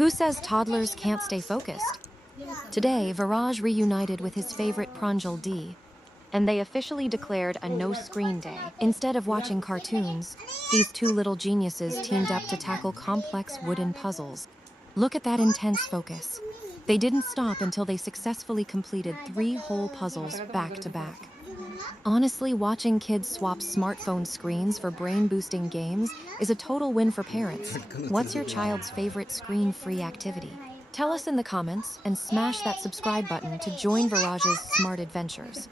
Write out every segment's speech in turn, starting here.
Who says toddlers can't stay focused? Today, Viraj reunited with his favorite Pranjal D, and they officially declared a no-screen day. Instead of watching cartoons, these two little geniuses teamed up to tackle complex wooden puzzles. Look at that intense focus. They didn't stop until they successfully completed 3 whole puzzles back to back. Honestly, watching kids swap smartphone screens for brain-boosting games is a total win for parents. What's your child's favorite screen-free activity? Tell us in the comments and smash that subscribe button to join Viraj's smart adventures.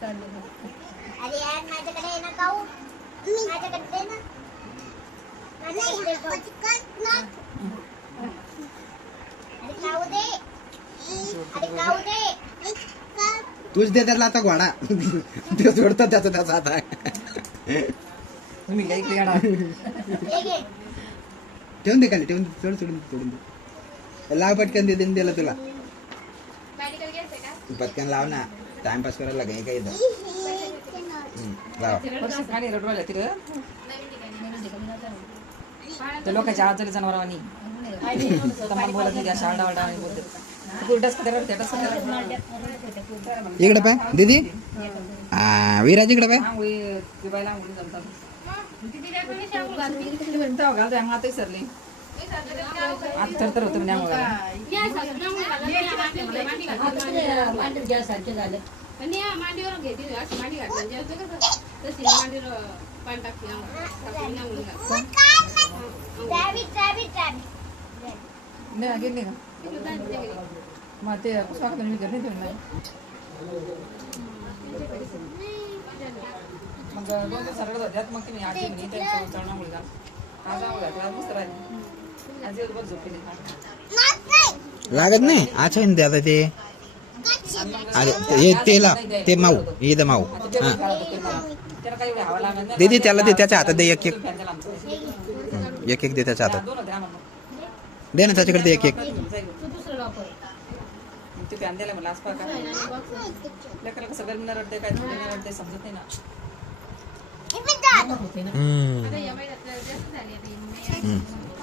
तूच दे त्याला आता घोडा ते सोडतो त्याचा त्याचा आता तुम्ही काय ठेवून दे खाली ठेवून सोडून सोडून दे लाव पटकन दे देऊन दिला तुला पटकन लाव ना टाइमपास करायला काय काय इथं ते लोकांच्या आजले जनावरांनी तमाम बोलत नाही शाळा वाडा आणि बोलते इकडे पाय दीदी विराज इकडे पाय आता सरले आता तर होतं गेले का मग ते स्वागत मी घरी ठेवून नाही मग 2 दिवस सरळ जातात मग तुम्ही 8 महिने त्यांचं चढण्यामुळे का आज आवडला मस्त राहील आज दिवसभर झोपले लागत नाही अच्छा नाही आता ते अरे हे तेला ते माऊ हे माऊ त्याला काही एवढे हवा लागत नाही दीदी त्याला दे त्याच्या हातात दे एक एक एक एक दे त्याच्या हातात दे ना त्याच्याकडे दे एक एक ते फॅन द्यायला मला आसपा का लेकरं कसं गरमीनं रडते काय थंडीनं रडते समजत नाही ना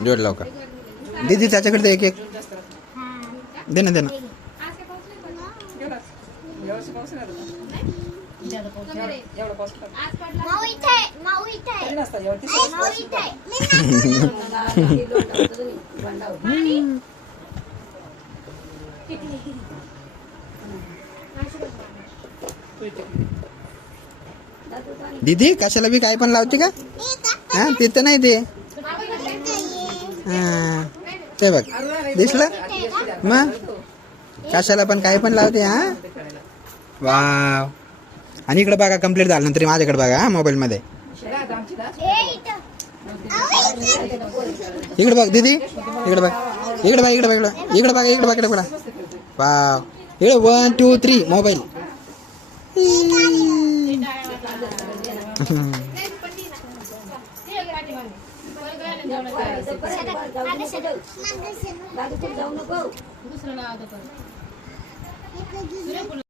जोड लाव का दीदी त्याच्याकडे दे एक एक दे ना दे ना एवढं पाऊस दीदी कशाला बी काय पण लावते का हा तिथं नाही ते ते बघ दिसलं मग कशाला पण काय पण लावते हा वाव आणि इकडे बघा कंप्लीट झालं नंतर माझ्याकडे बघा हा मोबाईल मध्ये इकडे बघ दीदी इकडे बघ इकडे बघ इकडे बघ इकडे बघा इकडे बघ इकडे बघा वाव इकडे 1 2 3 मोबाईल